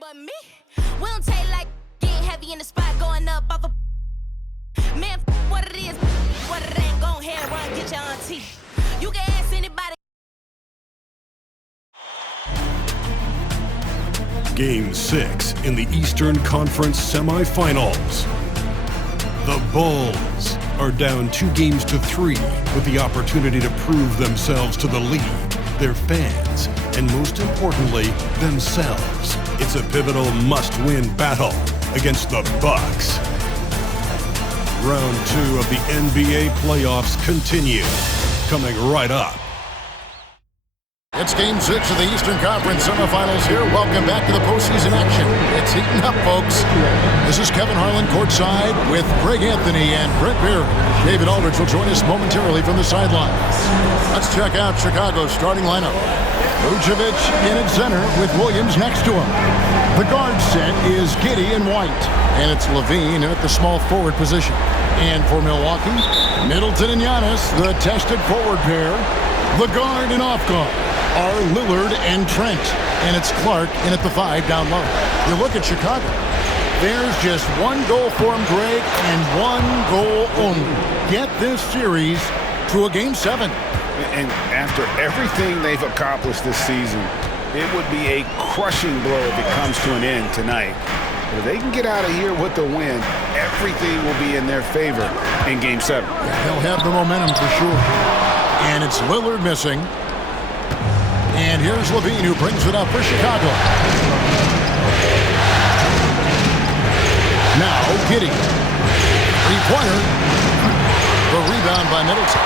But me, we don't take like getting heavy in the spot, going up off a man. What it is, what it ain't. Go ahead, run, get your auntie. You can ask anybody. Game 6 in the Eastern Conference semifinals. The Bulls are down 2-3 with the opportunity to prove themselves to the league, their fans, and most importantly, themselves. It's a pivotal must-win battle against the Bucks. Round 2 of the NBA playoffs continue, coming right up. It's Game 6 of the Eastern Conference semifinals here. Welcome back to the postseason action. It's heating up, folks. This is Kevin Harlan courtside with Greg Anthony and Brent Beard. David Aldridge will join us momentarily from the sidelines. Let's check out Chicago's starting lineup. Vucevic in at center with Williams next to him. The guard set is Giddey and White. And it's LaVine in at the small forward position. And for Milwaukee, Middleton and Giannis, the tested forward pair. The guard and off guard are Lillard and Trent. And it's Clark in at the 5 down low. You look at Chicago. There's just one goal for him, Greg, and one goal only. Get this series to a Game 7. And after everything they've accomplished this season, it would be a crushing blow if it comes to an end tonight. But if they can get out of here with the win, everything will be in their favor in Game 7. They'll have the momentum for sure. And it's Lillard missing. And here's LaVine who brings it up for Chicago. Now Giddey. Three-pointer. The rebound by Middleton.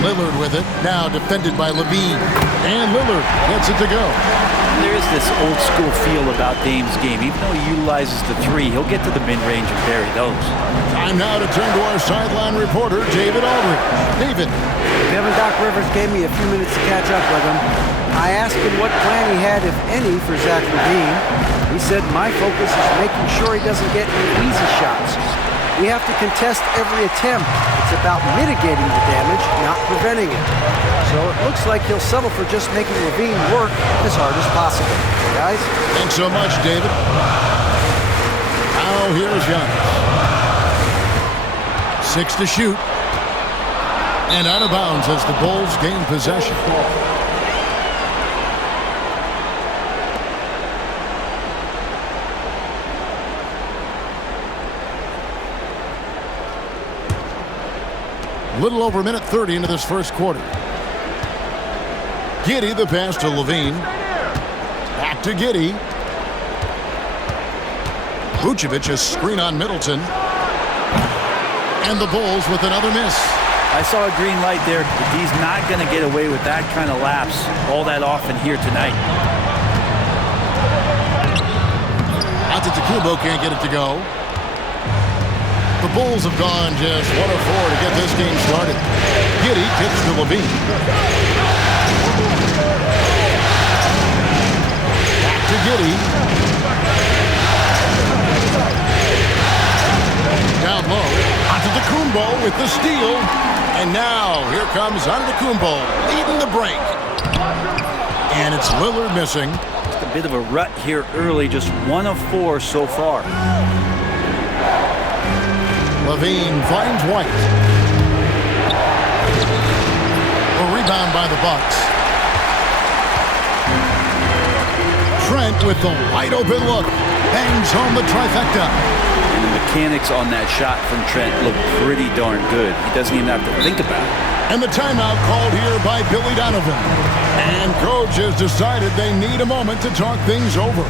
Lillard with it. Now defended by LaVine. And Lillard gets it to go. There is this old-school feel about Dame's game. Even though he utilizes the 3, he'll get to the mid-range and bury those. Time now to turn to our sideline reporter, David Aldridge. David. Kevin Doc Rivers gave me a few minutes to catch up with him. I asked him what plan he had, if any, for Zach LaVine. He said, my focus is making sure he doesn't get any easy shots. We have to contest every attempt. It's about mitigating the damage, not preventing it. So it looks like he'll settle for just making LaVine work as hard as possible. Guys? Thanks so much, David. Now here's Giannis. 6 to shoot. And out of bounds as the Bulls gain possession. Little over a minute 30 into this first quarter. Giddey, the pass to LaVine. Back to Giddey. Vucevic, a screen on Middleton. And the Bulls with another miss. I saw a green light there. He's not going to get away with that kind of lapse all that often here tonight. Antetokounmpo can't get it to go. The Bulls have gone just 1 of 4 to get this game started. Giddey kicks to LaVine. Back to Giddey. Down low. Antetokounmpo with the steal. And now here comes Antetokounmpo leading the break. And it's Lillard missing. Just a bit of a rut here early. Just 1 of 4 so far. LaVine finds White. A rebound by the Bucks. Trent with the wide open look. Bangs home the trifecta. And the mechanics on that shot from Trent look pretty darn good. He doesn't even have to think about it. And the timeout called here by Billy Donovan. And coach has decided they need a moment to talk things over.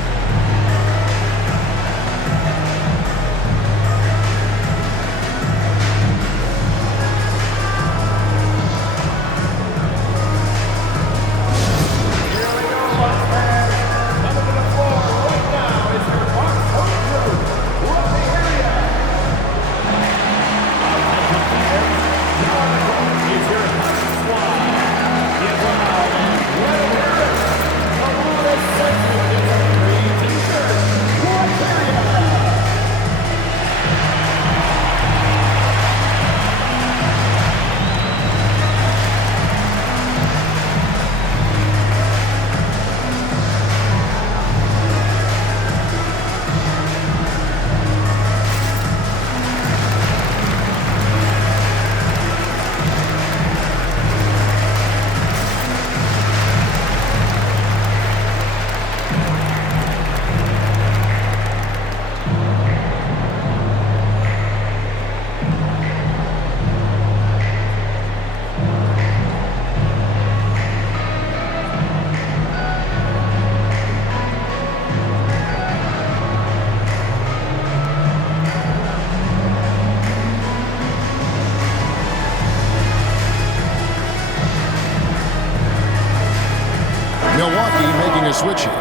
Milwaukee making a switch here.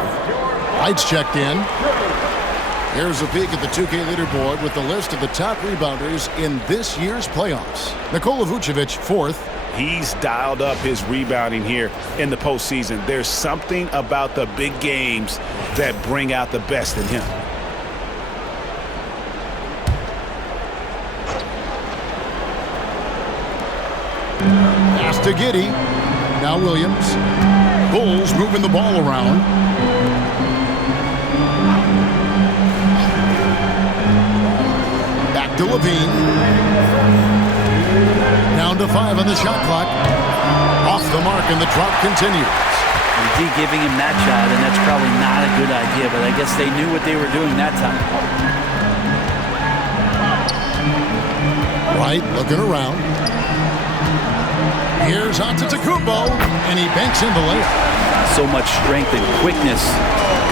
White's checked in. Here's a peek at the 2K leaderboard with the list of the top rebounders in this year's playoffs. Nikola Vucevic, 4th. He's dialed up his rebounding here in the postseason. There's something about the big games that bring out the best in him. Pass to Giddey. Now Williams. Bulls moving the ball around. Back to Levine. Down to 5 on the shot clock. Off the mark, and the drought continues. D giving him that shot, and that's probably not a good idea, but I guess they knew what they were doing that time. White looking around. Here's Antetokounmpo, and he banks in the layup. So much strength and quickness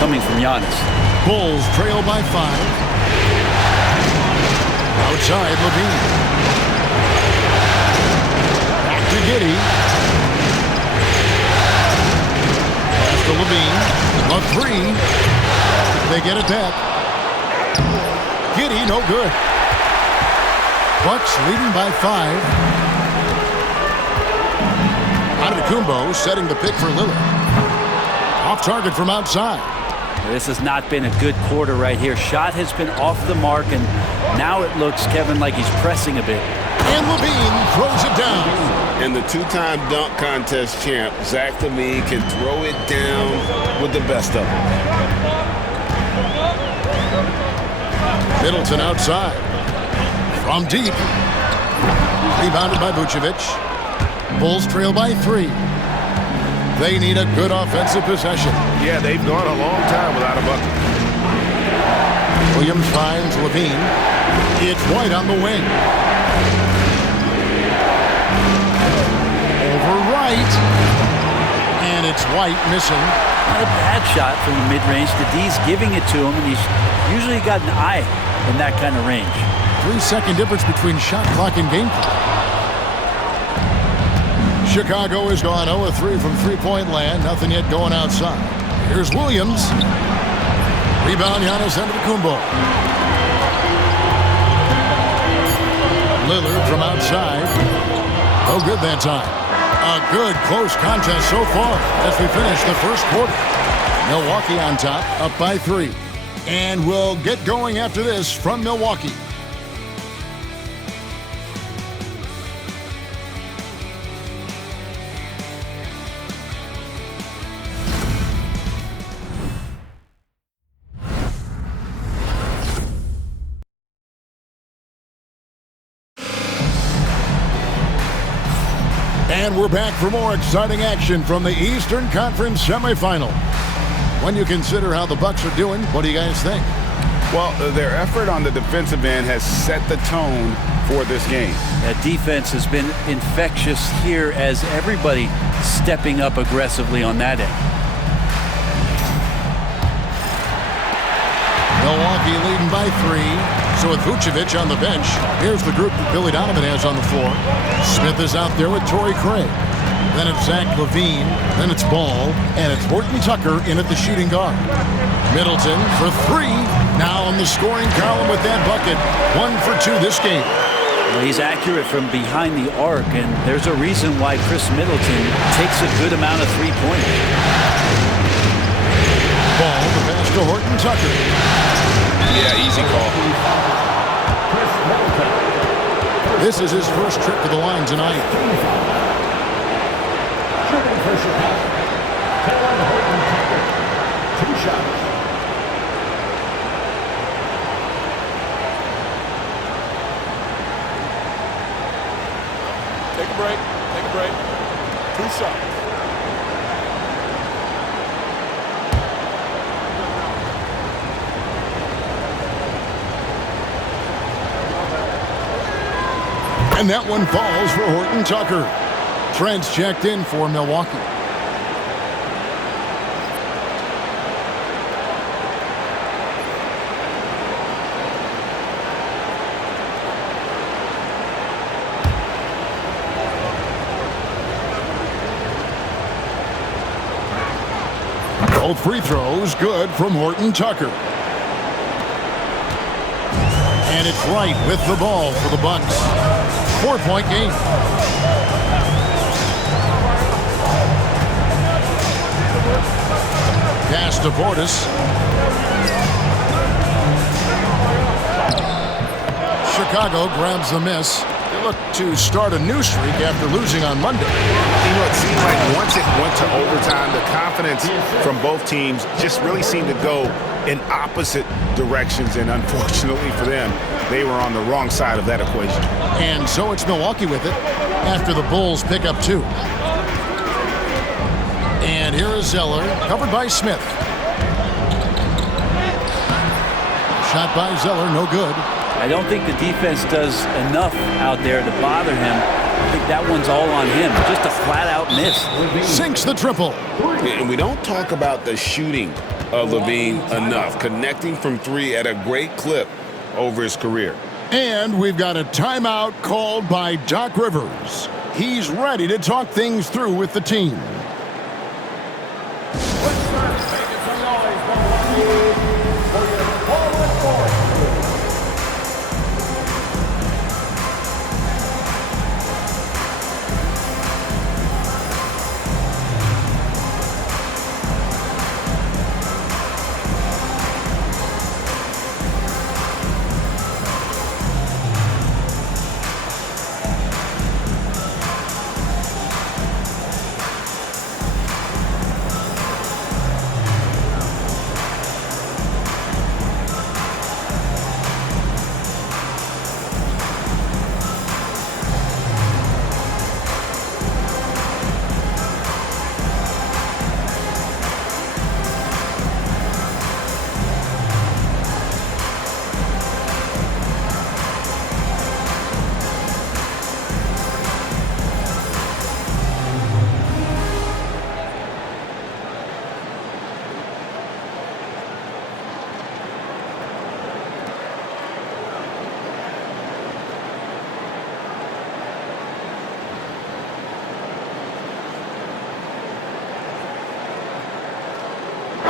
coming from Giannis. Bulls trail by 5. Outside, Levine. Back to Giddey. Pass to Levine. A 3. They get it back. Giddey, no good. Bucks leading by 5. Antetokounmpo setting the pick for Lillard. Off target from outside. This has not been a good quarter right here. Shot has been off the mark, and now it looks, Kevin, like he's pressing a bit. And Levine throws it down. And the two-time dunk contest champ, Zach LaVine, can throw it down with the best of them. Middleton outside. From deep. Rebounded by Vucevic. Bulls trail by 3. They need a good offensive possession. Yeah, they've gone a long time without a bucket. Williams finds Levine. It's White on the wing. Over right. And it's White missing. Not a bad shot from the mid-range. The D's giving it to him, and he's usually got an eye in that kind of range. 3-second difference between shot clock and game clock. Chicago has gone 0-3 from three-point land. Nothing yet going outside. Here's Williams. Rebound, Giannis Antetokounmpo. Lillard from outside. No good that time. A good close contest so far as we finish the first quarter. Milwaukee on top, up by 3. And we'll get going after this from Milwaukee. And we're back for more exciting action from the Eastern Conference semifinal. When you consider how the Bucks are doing, what do you guys think? Well, their effort on the defensive end has set the tone for this game. That defense has been infectious here as everybody stepping up aggressively on that end. Milwaukee leading by 3. So with Vucevic on the bench, here's the group that Billy Donovan has on the floor. Smith is out there with Torrey Craig. Then it's Zach LaVine. Then it's Ball. And it's Horton Tucker in at the shooting guard. Middleton for 3. Now on the scoring column with that bucket. 1 for 2 this game. Well, he's accurate from behind the arc, and there's a reason why Chris Middleton takes a good amount of three-pointers. Ball, the pass to Horton Tucker. Yeah, easy call. This is his first trip to the line tonight. Shooting for Chicago. Taylor Horton Tucker. 2 shots. Take a break. Take a break. 2 shots. And that one falls for Horton Tucker. Trent's checked in for Milwaukee. Both free throws good from Horton Tucker. And it's Wright with the ball for the Bucks. 4-point game. Pass to Portis. Chicago grabs the miss. They look to start a new streak after losing on Monday. You know, it seemed like once it went to overtime, the confidence from both teams just really seemed to go in opposite directions, and unfortunately for them, they were on the wrong side of that equation. And so it's Milwaukee with it after the Bulls pick up 2. And here is Zeller, covered by Smith. Shot by Zeller, no good. I don't think the defense does enough out there to bother him. I think that one's all on him. Just a flat-out miss. Sinks the triple. And we don't talk about the shooting of LaVine enough. Connecting from 3 at a great clip over his career. And we've got a timeout called by Doc Rivers. He's ready to talk things through with the team.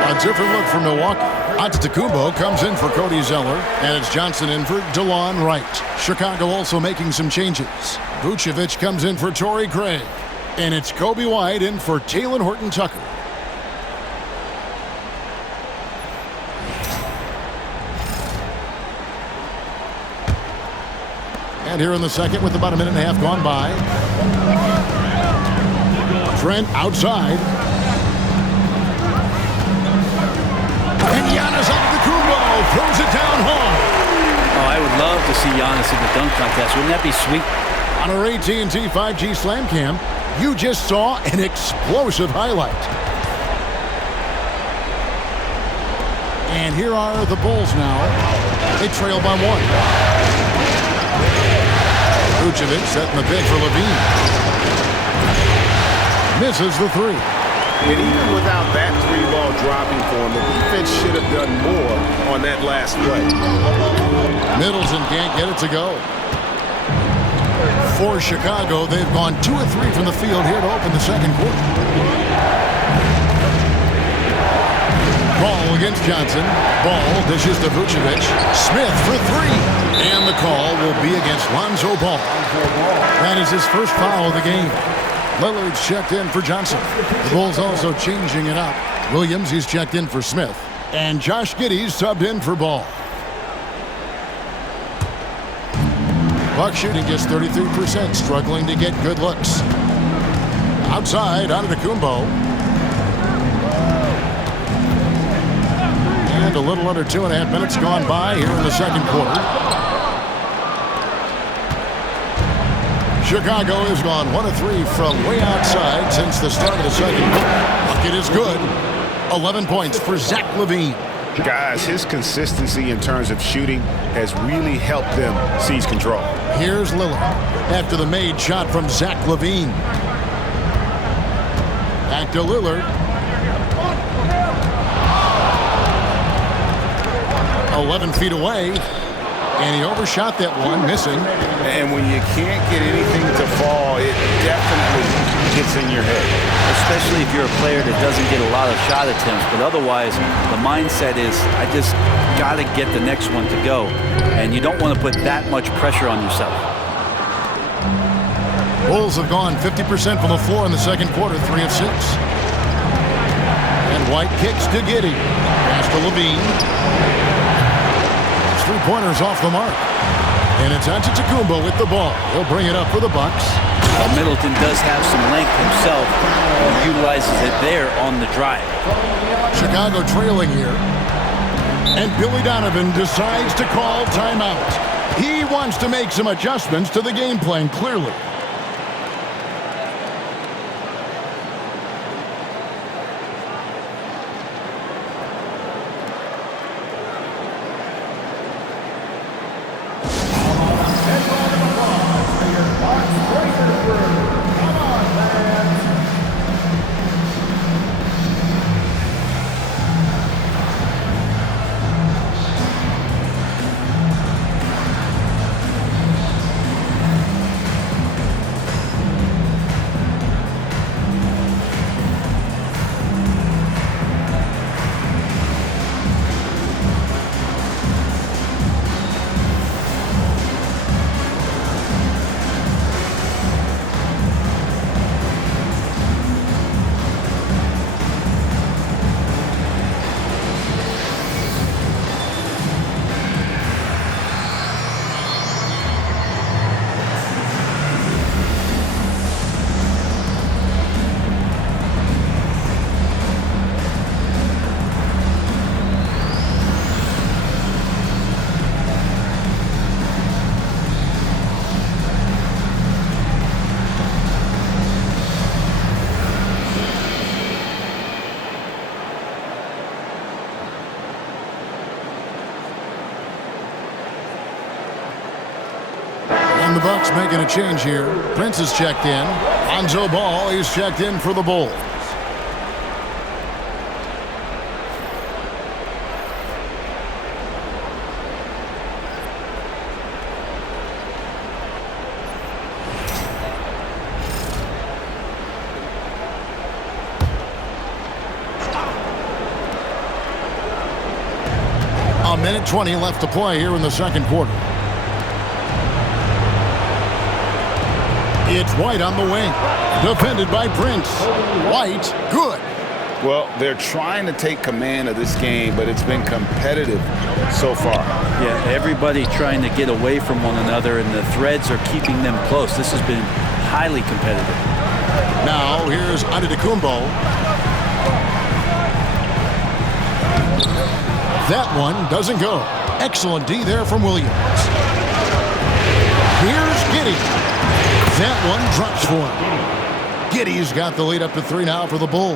A different look for Milwaukee. Antetokounmpo comes in for Cody Zeller, and it's Johnson in for DeLon Wright. Chicago also making some changes. Vucevic comes in for Torrey Craig, and it's Kobe White in for Talen Horton Tucker. And here in the second with about a minute and a half gone by. Trent outside. And Giannis Antetokounmpo throws it down home. Oh, I would love to see Giannis in the dunk contest. Wouldn't that be sweet? On our AT&T 5G Slam Cam, you just saw an explosive highlight. And here are the Bulls now. They trail by 1. Vucevic setting the pick for LaVine. Misses the 3. And even without that 3-ball dropping for him, the defense should have done more on that last play. Middleton can't get it to go. For Chicago, they've gone 2 of 3 from the field here to open the second quarter. Ball against Johnson. Ball dishes to Vucevic. Smith for 3. And the call will be against Lonzo Ball. That is his first foul of the game. Lillard's checked in for Johnson. The Bulls also changing it up. Williams, he's checked in for Smith. And Josh Giddey's subbed in for Ball. Buck shooting just 33%, struggling to get good looks. Outside, Antetokounmpo. And a little under 2.5 minutes gone by here in the second quarter. Chicago has gone 1 of 3 from way outside since the start of the second quarter. Bucket is good. 11 points for Zach LaVine. Guys, his consistency in terms of shooting has really helped them seize control. Here's Lillard after the made shot from Zach LaVine. Back to Lillard. 11 feet away. And he overshot that one, missing. And when you can't get anything to fall, it definitely gets in your head. Especially if you're a player that doesn't get a lot of shot attempts, but otherwise the mindset is, I just got to get the next one to go, and you don't want to put that much pressure on yourself. Bulls have gone 50% from the floor in the second quarter, 3 of 6. And White kicks to Giddey. Pass to Levine. 3-pointers off the mark. And it's Antetokounmpo with the ball. He'll bring it up for the Bucks. Well, Middleton does have some length himself. He utilizes it there on the drive. Chicago trailing here. And Billy Donovan decides to call timeout. He wants to make some adjustments to the game plan, clearly. And the Bucks making a change here. Prince is checked in. Lonzo Ball is checked in for the Bulls. A minute 20 left to play here in the second quarter. It's White on the wing. Defended by Prince. White, good. Well, they're trying to take command of this game, but it's been competitive so far. Yeah, everybody trying to get away from one another, and the threads are keeping them close. This has been highly competitive. Now, here's Antetokounmpo. That one doesn't go. Excellent D there from Williams. Here's Giddey. That one drops for him. Giddey's got the lead up to 3 now for the Bulls.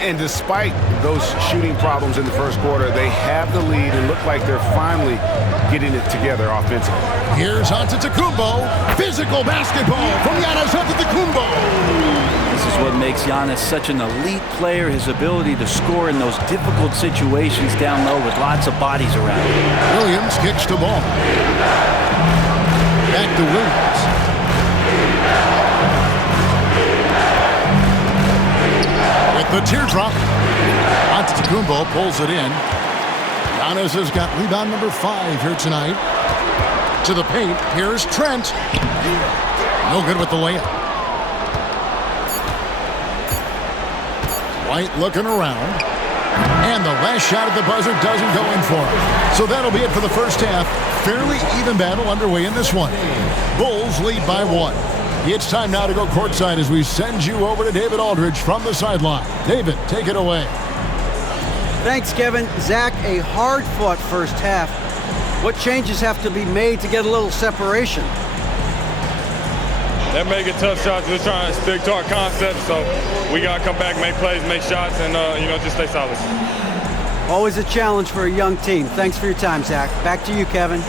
And despite those shooting problems in the first quarter, they have the lead and look like they're finally getting it together offensively. Here's Antetokounmpo. Physical basketball from Giannis Antetokounmpo. This is what makes Giannis such an elite player, his ability to score in those difficult situations down low with lots of bodies around him. Williams kicks the ball. Back to Williams. With the teardrop, Antetokounmpo pulls it in. Giannis has got rebound number 5 here tonight. To the paint, here's Trent. No good with the layup. White looking around. And the last shot at the buzzer doesn't go in for him. So that'll be it for the first half. Fairly even battle underway in this one. Bulls lead by 1. It's time now to go courtside as we send you over to David Aldridge from the sideline. David, take it away. Thanks, Kevin. Zach, a hard-fought first half. What changes have to be made to get a little separation? They're making tough shots. We're trying to stick to our concept, so we got to come back, make plays, make shots, and, just stay solid. Always a challenge for a young team. Thanks for your time, Zach. Back to you, Kevin.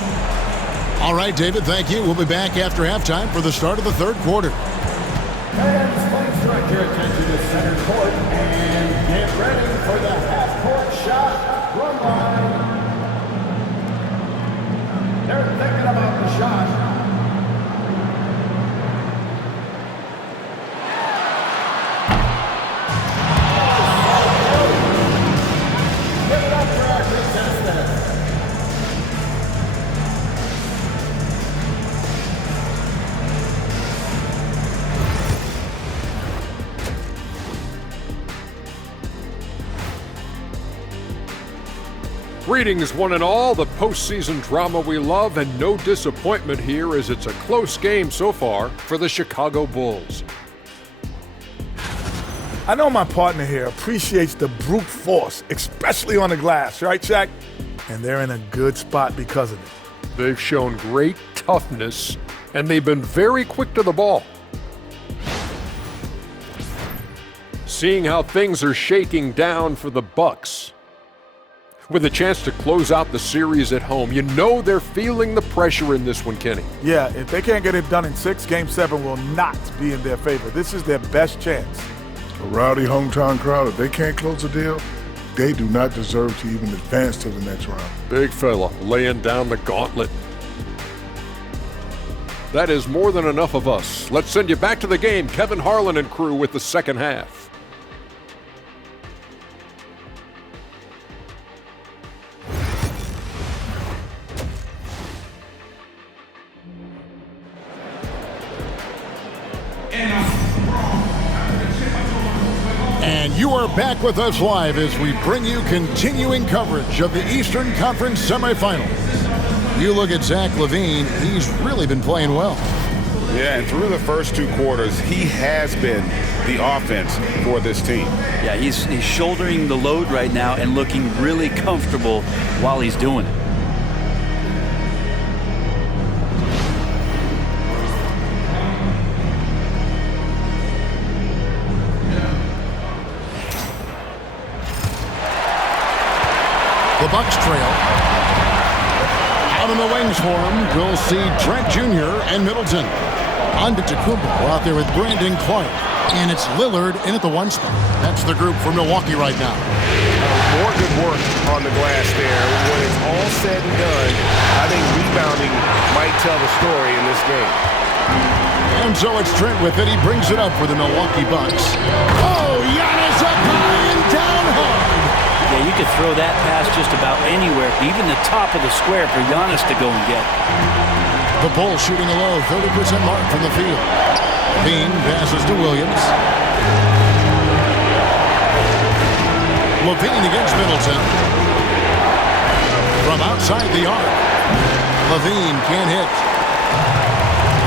All right, David, thank you. We'll be back after halftime for the start of the third quarter. Fans, please direct your attention to center court and get ready for the half-court shot run line. They're thinking about the shot. Greetings, one and all. The postseason drama we love, and no disappointment here as it's a close game so far for the Chicago Bulls. I know my partner here appreciates the brute force, especially on the glass, right, Shaq? And they're in a good spot because of it. They've shown great toughness, and they've been very quick to the ball. Seeing how things are shaking down for the Bucks. With a chance to close out the series at home, you know they're feeling the pressure in this one, Kenny. Yeah, if they can't get it done in 6, Game 7 will not be in their favor. This is their best chance. A rowdy hometown crowd, if they can't close a deal, they do not deserve to even advance to the next round. Big fella laying down the gauntlet. That is more than enough of us. Let's send you back to the game. Kevin Harlan and crew with the second half. And you are back with us live as we bring you continuing coverage of the Eastern Conference semifinals. You look at Zach LaVine, he's really been playing well. Yeah, and through the first 2 quarters, he has been the offense for this team. Yeah, he's shouldering the load right now and looking really comfortable while he's doing it. The Bucks trail. Out in the wings for him, we'll see Trent Jr. and Middleton. Antetokounmpo out there with Brandon Clark. And it's Lillard in at the 1 spot. That's the group for Milwaukee right now. More good work on the glass there. When it's all said and done, I think rebounding might tell the story in this game. And so it's Trent with it. He brings it up for the Milwaukee Bucks. Oh, Giannis up high and down hard. Yeah, you could throw that pass just about anywhere, even the top of the square for Giannis to go and get. The Bulls shooting a low 30% mark from the field. Bean passes to Williams. LaVine against Middleton. From outside the arc. LaVine can't hit.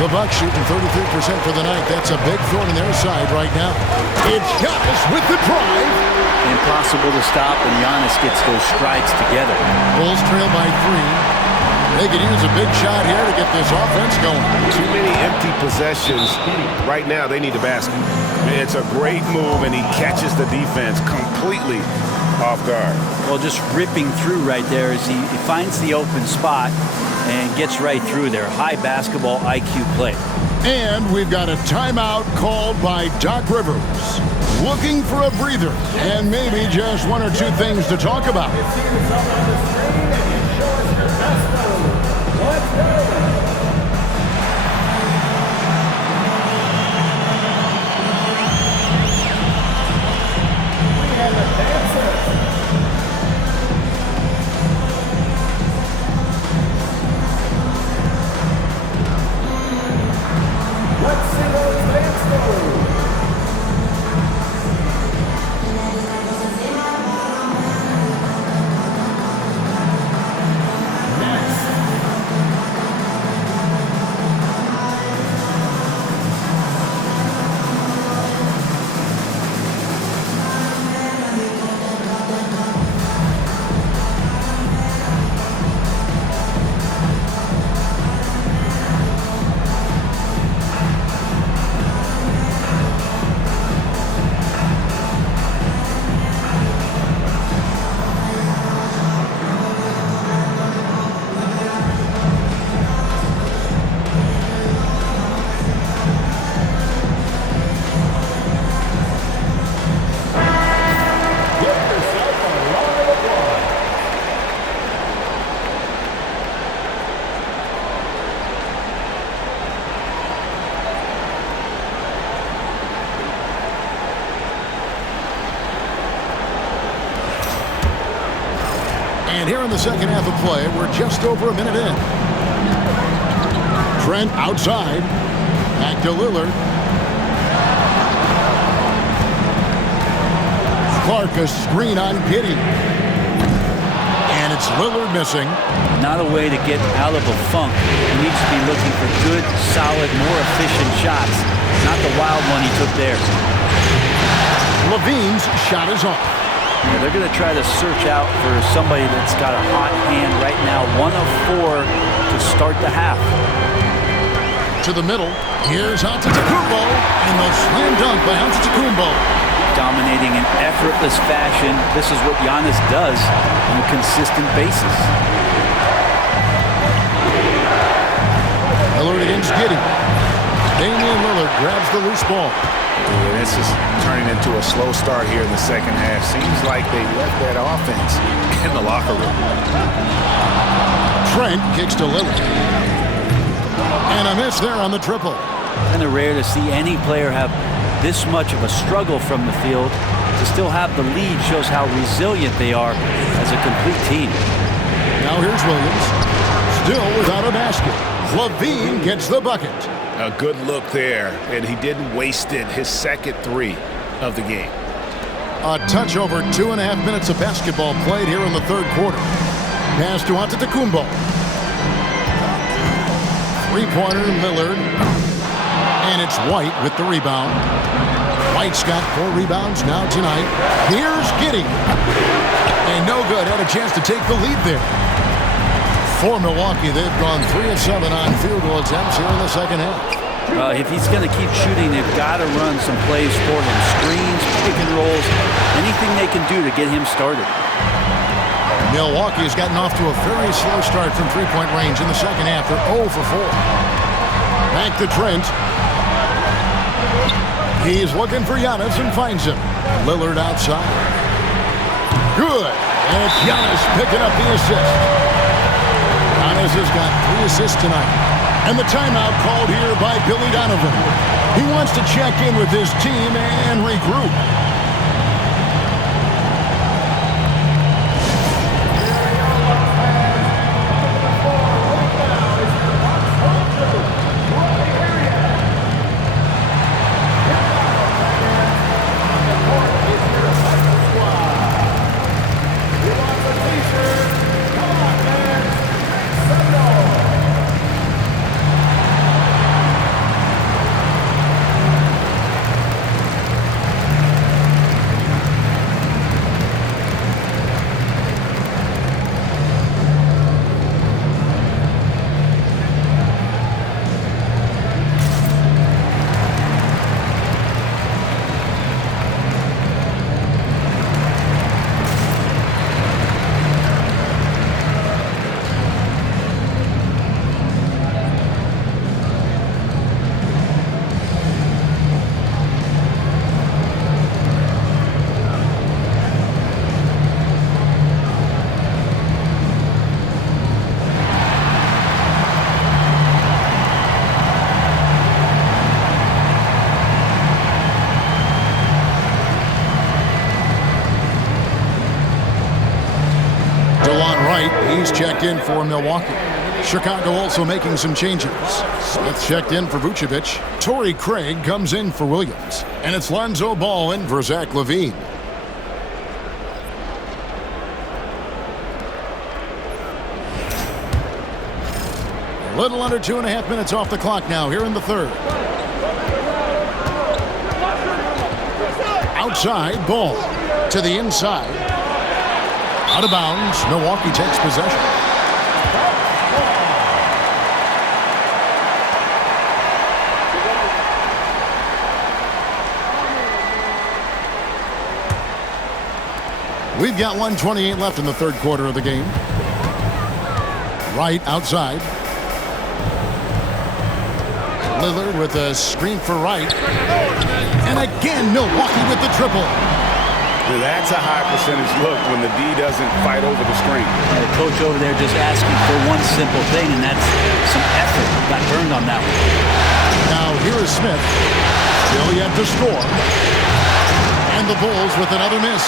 The Bucks shooting 33% for the night. That's a big thorn in their side right now. It's Giannis with the drive. Impossible to stop, and Giannis gets those strides together. Bulls trail by 3. They could use a big shot here to get this offense going. Too many empty possessions. Right now, they need the basket. It's a great move, and he catches the defense completely off guard. Well, just ripping through right there as he finds the open spot and gets right through there. High basketball IQ play. And we've got a timeout called by Doc Rivers. Looking for a breather and maybe just 1 or 2 things to talk about. Let's go. And here in the second half of play, we're just over a minute in. Trent outside. Back to Lillard. Clark a screen on Giddey. And It's Lillard missing. Not a way to get out of a funk. He needs to be looking for good, solid, more efficient shots. Not the wild one he took there. Levine's shot is off. Yeah, they're going to try to search out for somebody that's got a hot hand right now. 1 of 4 to start the half. To the middle. Here's Antetokounmpo. And the slam dunk by Antetokounmpo. Dominating in effortless fashion. This is what Giannis does on a consistent basis. Lillard against Giddey. Damian Lillard grabs the loose ball. Yeah, this is turning into a slow start here in the second half. Seems like they left that offense in the locker room. Trent kicks to Lillard. And a miss there on the triple. Kind of rare to see any player have this much of a struggle from the field. To still have the lead shows how resilient they are as a complete team. Now here's Williams. Still without a basket. Levine gets the bucket. A good look there, and he didn't waste it. His second 3 of the game. A touch over 2.5 minutes of basketball played here in the third quarter. Pass to Antetokounmpo. Three-pointer, Lillard. And it's White with the rebound. White's got 4 rebounds now tonight. Here's Giddey. And no good. Had a chance to take the lead there. For Milwaukee, they've gone 3 of 7 on field goal attempts here in the second half. If he's going to keep shooting, they've got to run some plays for him. Screens, pick and rolls, anything they can do to get him started. Milwaukee has gotten off to a very slow start from three-point range in the second half. They're 0 for 4. Back to Trent. He's looking for Giannis and finds him. Lillard outside. Good. And it's Giannis picking up the assist. Giannis has got 3 assists tonight. And the timeout called here by Billy Donovan. He wants to check in with his team and regroup. He's checked in for Milwaukee. Chicago also making some changes. Smith checked in for Vucevic. Torrey Craig comes in for Williams. And it's Lonzo Ball in for Zach LaVine. A little under 2.5 minutes off the clock now here in the third. Outside, Ball to the inside. Out of bounds, Milwaukee takes possession. We've got 1:28 left in the third quarter of the game. Wright outside. Lillard with a screen for Wright. And again, Milwaukee with the triple. That's a high percentage look when the D doesn't fight over the screen. The coach over there just asking for one simple thing, and that's some effort. Got burned on that one. Now here is Smith. Still yet to score. And the Bulls with another miss.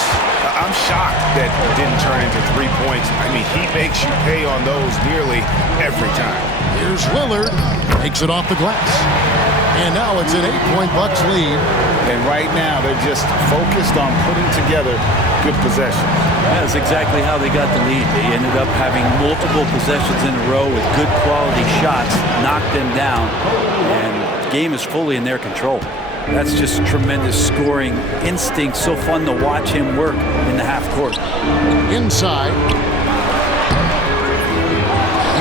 I'm shocked that it didn't turn into 3 points. I mean, he makes you pay on those nearly every time. Here's Lillard. Takes it off the glass. And now it's an 8-point Bucks lead. And right now, they're just focused on putting together good possessions. That's exactly how they got the lead. They ended up having multiple possessions in a row with good quality shots, knocked them down, and the game is fully in their control. That's just tremendous scoring instinct. So fun to watch him work in the half court. Inside.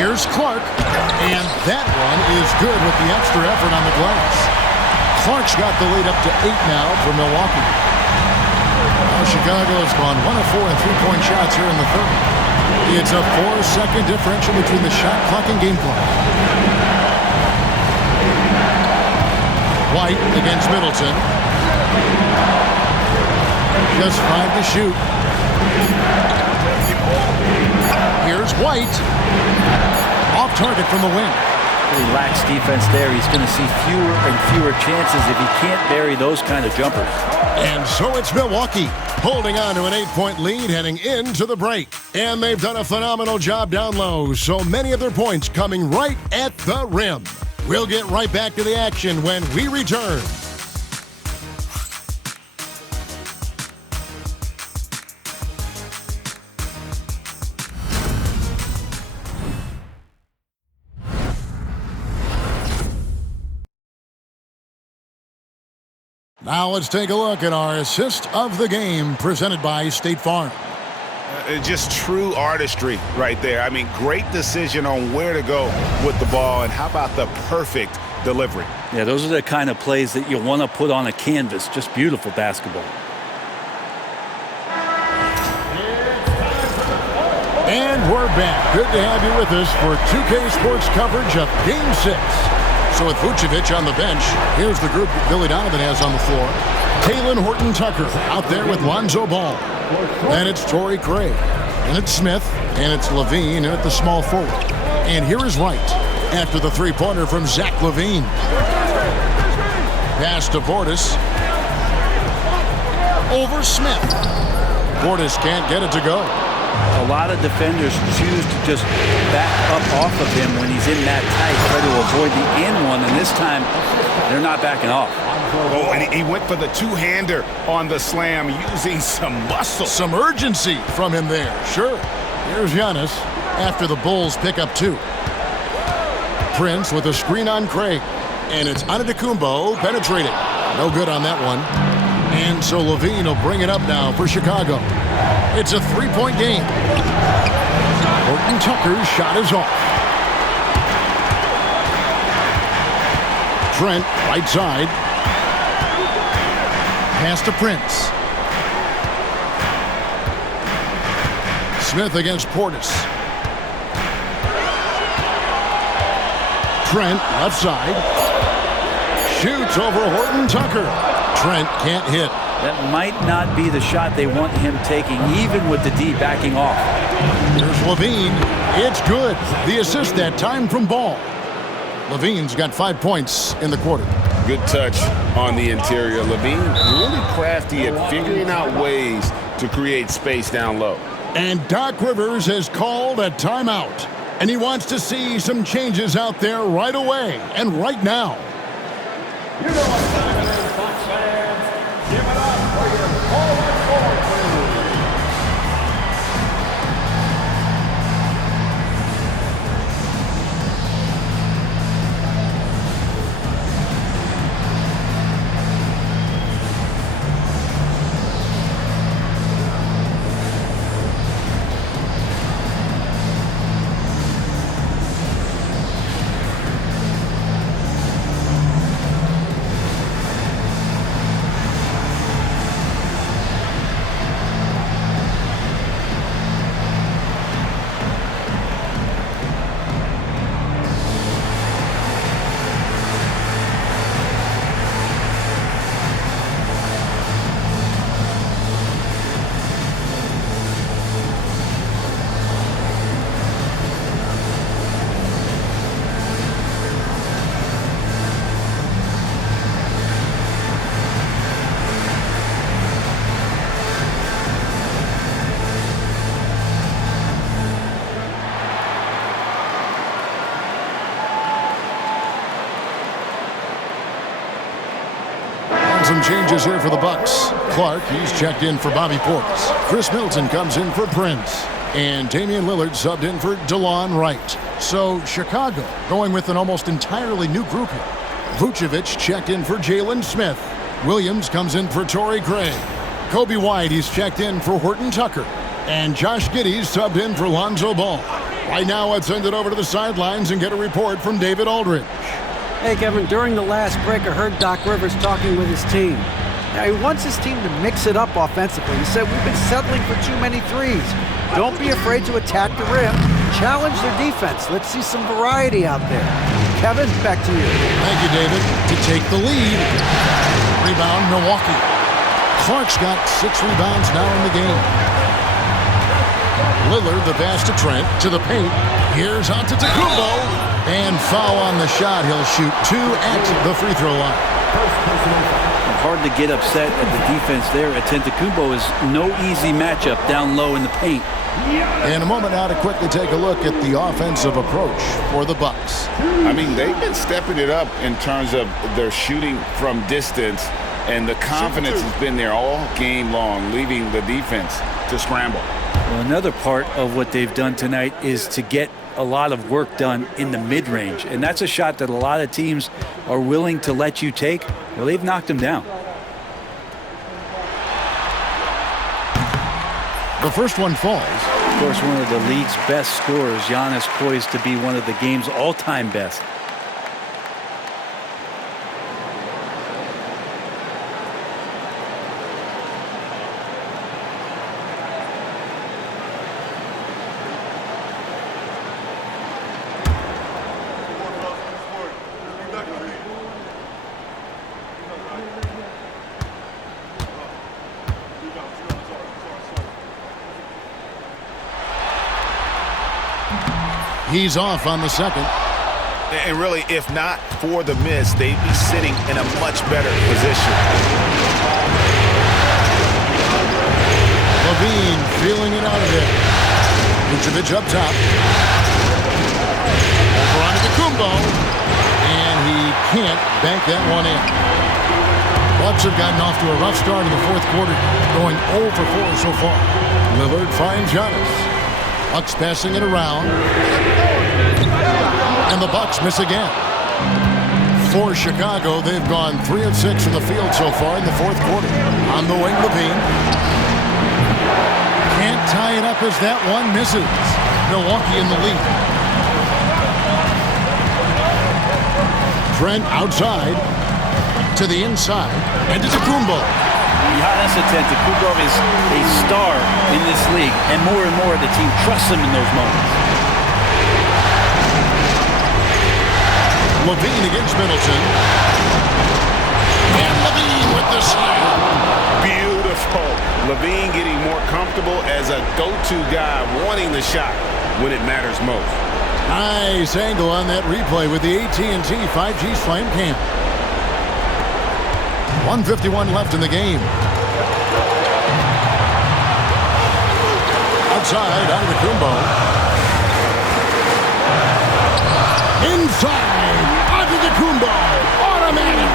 Here's Clark, and that one is good with the extra effort on the glass. Clark's got the lead up to 8 now for Milwaukee. Now Chicago has gone 1 of 4 in three-point shots here in the third. It's a 4-second differential between the shot clock and game clock. White against Middleton. Just 5 to shoot. Here's White. Off target from the wing. He lacks defense there. He's going to see fewer and fewer chances if he can't bury those kind of jumpers. And so it's Milwaukee holding on to an 8-point lead heading into the break. And they've done a phenomenal job down low. So many of their points coming right at the rim. We'll get right back to the action when we return. Now let's take a look at our assist of the game presented by State Farm. Just true artistry right there. I mean, great decision on where to go with the ball, and how about the perfect delivery? Yeah, those are the kind of plays that you want to put on a canvas. Just beautiful basketball. And we're back. Good to have you with us for 2K Sports coverage of Game 6. So with Vucevic on the bench, here's the group Billy Donovan has on the floor. Talen Horton-Tucker out there with Lonzo Ball. Then it's Torrey Craig. And it's Smith. And it's LaVine at the small forward. And here is Wright after the three-pointer from Zach LaVine. Pass to Portis. Over Smith. Portis can't get it to go. A lot of defenders choose to just back up off of him when he's in that tight, try to avoid the and one, and this time they're not backing off. Oh, and he went for the two-hander on the slam, using some muscle. Some urgency from him there, sure. Here's Giannis after the Bulls pick up 2. Prince with a screen on Craig, and it's Antetokounmpo penetrating. No good on that one. And so LaVine will bring it up now for Chicago. It's a 3-point game. Horton-Tucker's shot is off. Trent, right side. Pass to Prince. Smith against Portis. Trent, left side. Shoots over Horton-Tucker. Trent can't hit. That might not be the shot they want him taking, even with the D backing off. Here's LaVine. It's good. The assist that time from Ball. LaVine's got 5 points in the quarter. Good touch on the interior. LaVine really crafty at figuring out ways to create space down low. And Doc Rivers has called a timeout. And he wants to see some changes out there right away and right now. You know what time it is, Bucks fans. Give it up for your forward crew. changes here for the Bucks. Clark, he's checked in for Bobby Portis. Chris Middleton comes in for Prince. And Damian Lillard subbed in for DeLon Wright. So Chicago going with an almost entirely new group here. Vucevic checked in for Jalen Smith. Williams comes in for Torrey Craig. Kobe White, he's checked in for Horton Tucker. And Josh Giddey subbed in for Lonzo Ball. Right now, let's send it over to the sidelines and get a report from David Aldridge. Hey, Kevin, during the last break, I heard Doc Rivers talking with his team. Now, he wants his team to mix it up offensively. He said, we've been settling for too many threes. Don't be afraid to attack the rim. Challenge their defense. Let's see some variety out there. Kevin, back to you. Thank you, David. To take the lead. Rebound, Milwaukee. Clark's got 6 rebounds now in the game. Lillard, the pass to Trent, to the paint. Here's Antetokounmpo. And foul on the shot. He'll shoot 2 at the free throw line. Hard to get upset at the defense there. Antetokounmpo is no easy matchup down low in the paint. In a moment now to quickly take a look at the offensive approach for the Bucks. I mean, they've been stepping it up in terms of their shooting from distance, and the confidence has been there all game long, leaving the defense to scramble. Well, another part of what they've done tonight is to get a lot of work done in the mid-range, and that's a shot that a lot of teams are willing to let you take. Well, they've knocked them down. The first one falls. Of course, one of the league's best scorers, Giannis, poised to be one of the game's all-time best. He's off on the second. And really, if not for the miss, they'd be sitting in a much better position. Levine feeling it out of there. Vucevic up top. Over onto the Kumbo. And he can't bank that one in. Bucks have gotten off to a rough start in the fourth quarter, going 0 for 4 so far. Lillard finds Giannis. Bucks passing it around. And the Bucks miss again. For Chicago, they've gone 3 of 6 from the field so far in the fourth quarter. On the wing, Levine. Can't tie it up as that one misses. Milwaukee in the lead. Trent outside. To the inside. And it's a Kumbo. Giannis Antetokounmpo is a star in this league, and more the team trusts him in those moments. Levine against Middleton. And Levine with the slam. Beautiful. Levine getting more comfortable as a go-to guy, wanting the shot when it matters most. Nice angle on that replay with the AT&T 5G Slam Cam. 1:51 left in the game. Outside, Antetokounmpo. Inside, Antetokounmpo. Automatic.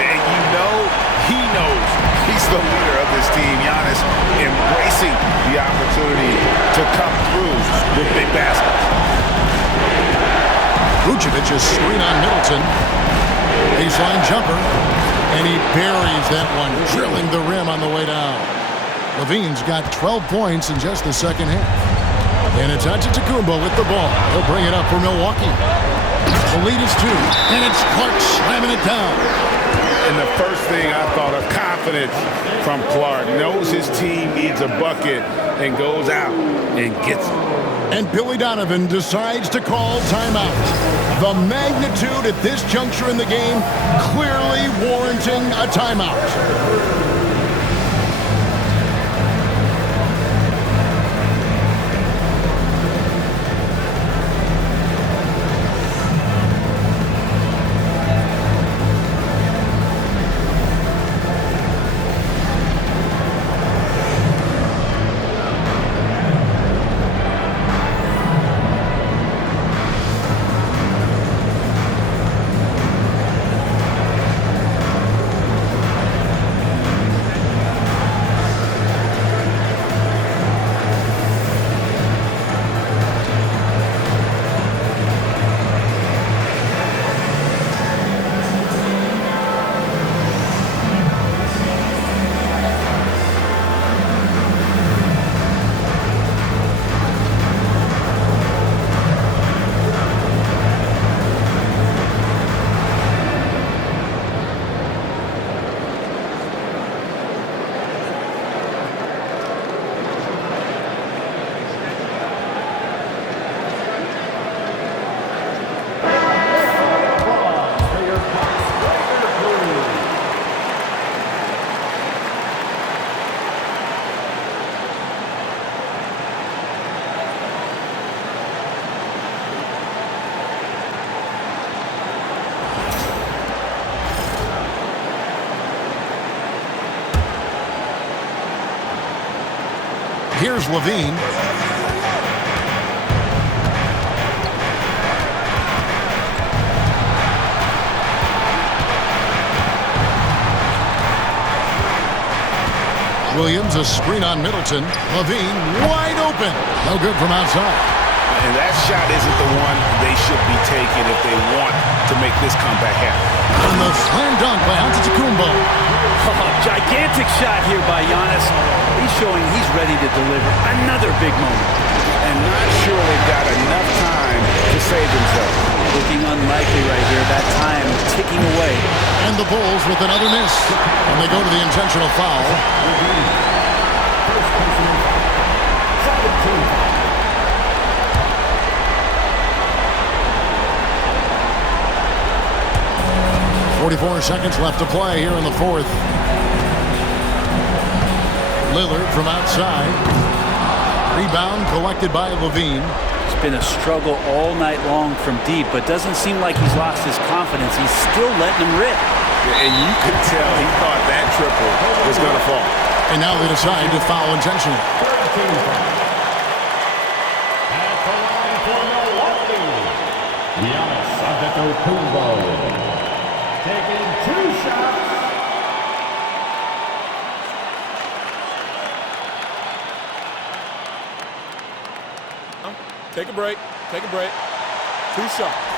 And you know he knows he's the leader of this team. Giannis embracing the opportunity to come through with big baskets. Vucevic's screen on Middleton. Baseline jumper. And he buries that one, drilling the rim on the way down. Levine's got 12 points in just the second half. And it's Antetokounmpo with the ball. He'll bring it up for Milwaukee. The lead is 2. And it's Clark slamming it down. And the first thing I thought of, confidence from Clark. Knows his team needs a bucket and goes out and gets it. And Billy Donovan decides to call timeout. The magnitude at this juncture in the game clearly warranting a timeout. Here's Levine. Williams, a screen on Middleton. Levine, wide open. No good from outside. And that shot isn't the one they should be taking if they want to make this comeback happen. And the slam dunk by Antetokounmpo. Oh, gigantic shot here by Giannis. He's showing he's ready to deliver another big moment. And not sure they've got enough time to save themselves. Looking unlikely right here. That time ticking away. And the Bulls with another miss. And they go to the intentional foul. 44 seconds left to play here in the fourth. Lillard from outside. Rebound collected by Levine. It's been a struggle all night long from deep, but doesn't seem like he's lost his confidence. He's still letting him rip. And you could tell he thought that triple was going to fall. And now they decide to foul intentionally. At the line for Milwaukee, Giannis Antetokounmpo. Taking 2 shots. Take a break. Take a break. 2 shots.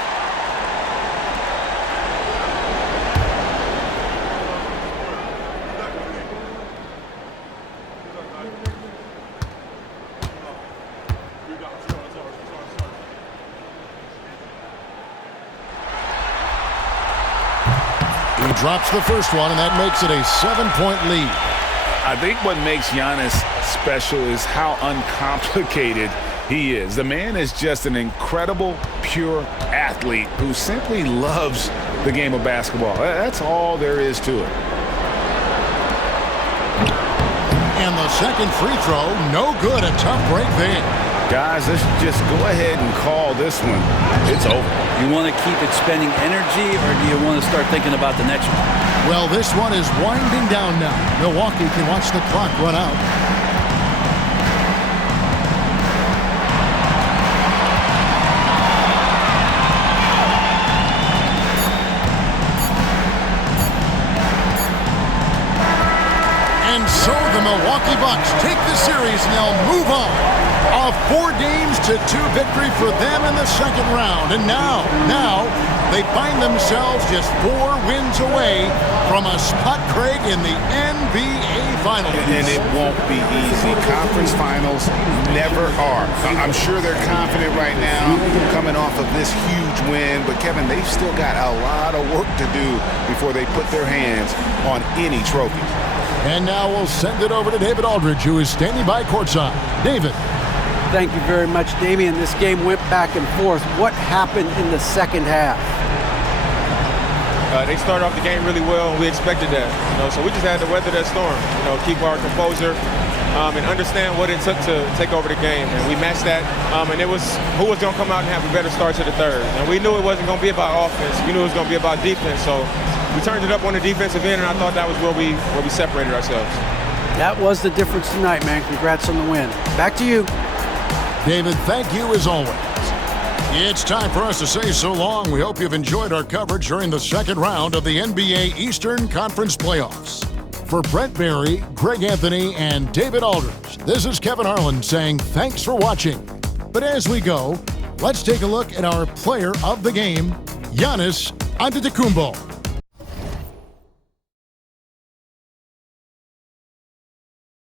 He drops the first one, and that makes it a 7-point lead. I think what makes Giannis special is how uncomplicated he is. The man is just an incredible, pure athlete who simply loves the game of basketball. That's all there is to it. And the second free throw, no good. A tough break there. Guys, let's just go ahead and call this one. It's over. You want to keep expending energy, or do you want to start thinking about the next one? Well, this one is winding down now. Milwaukee can watch the clock run out. And so the Milwaukee Bucks take the series and they'll move on. A 4-2 victory for them in the second round. And now they find themselves just 4 wins away from a spot, Craig, in the NBA Finals. And it won't be easy. Conference finals never are. I'm sure they're confident right now coming off of this huge win. But, Kevin, they've still got a lot of work to do before they put their hands on any trophy. And now we'll send it over to David Aldridge, who is standing by courtside. David. Thank you very much, Damian. This game went back and forth. What happened in the second half? They started off the game really well, and we expected that. So we just had to weather that storm. Keep our composure and understand what it took to take over the game. And we matched that. And it was who was going to come out and have a better start to the third. And we knew it wasn't going to be about offense. We knew it was going to be about defense. So we turned it up on the defensive end, and I thought that was where we separated ourselves. That was the difference tonight, man. Congrats on the win. Back to you. David, thank you as always. It's time for us to say so long. We hope you've enjoyed our coverage during the second round of the NBA Eastern Conference Playoffs. For Brent Barry, Greg Anthony, and David Aldridge, this is Kevin Harlan saying thanks for watching. But as we go, let's take a look at our player of the game, Giannis Antetokounmpo.